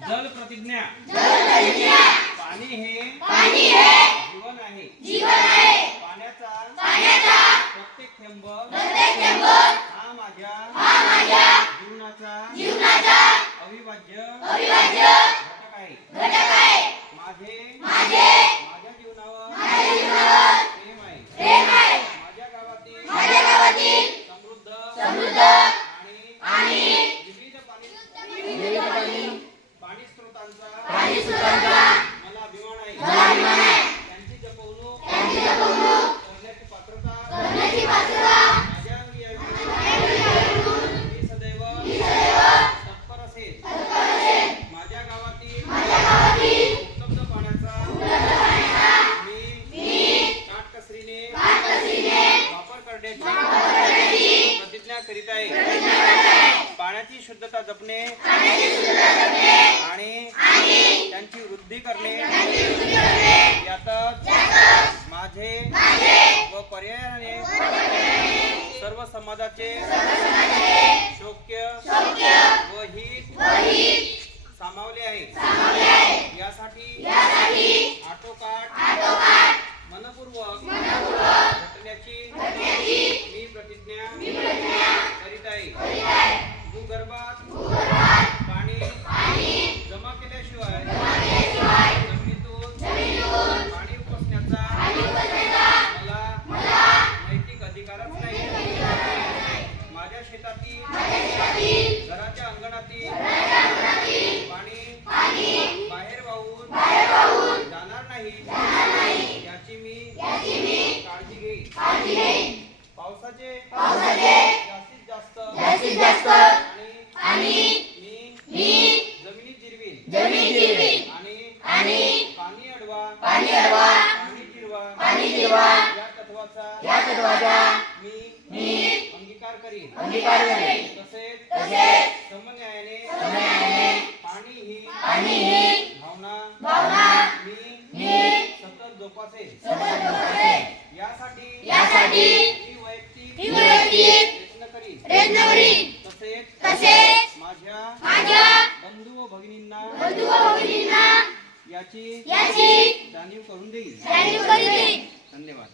जल प्रतिज्ञा पाणी हे जीवन आहे पाण्याचा प्रत्येक थेंब हा माझ्या जीवनाचा अविभाज्य घटक आहे माझ्या जीवनावर प्रेम आहे माझ्या गावातील समृद्ध आणि विविध पाणी स्रोतांचा मला अभिमान आहे त्यांची जपवणूक करण्याची पात्रता माझ्या अंगी यावी मी सदैव तत्पर असेल माझ्या गावातील उपलब्ध पाण्याचा मी काटकसरीने वापर करण्याची प्रतिज्ञा करीत आहे पाण्याची शुद्धता जपणे आणि त्यांची वृद्धी करणे यातच माझे व पर्यायाने सर्व समाजाचे शौक्य व हित सामावले आहे यासाठी आटोकाट मनपूर्वक झटण्याची मी प्रतिज्ञा करीत आहे भूगर्भात पाणी जमा केल्याशिवाय जमिनीतून पाणी उपसण्याचा मला नैतिक अधिकारच नाही माझ्या शेतातील घराच्या अंगणातील पाणी बाहेर वाहून जाणार नाही याची मी काळजी घेईन पावसाचे जास्तीत जास्त आणि मी जमिनीत जिरवीन आणि पाणी अडवा पाणी जिरवा या तत्वाचा मी अंगीकार करीन तसेच समन्यायाने पाणी ही भावना मी सतत जोपासेल यासाठी मी वैयक्तिक प्रयत्न करीन तसेच माझ्या बंधू व भगिनींना याची जाणीव करून देईल धन्यवाद.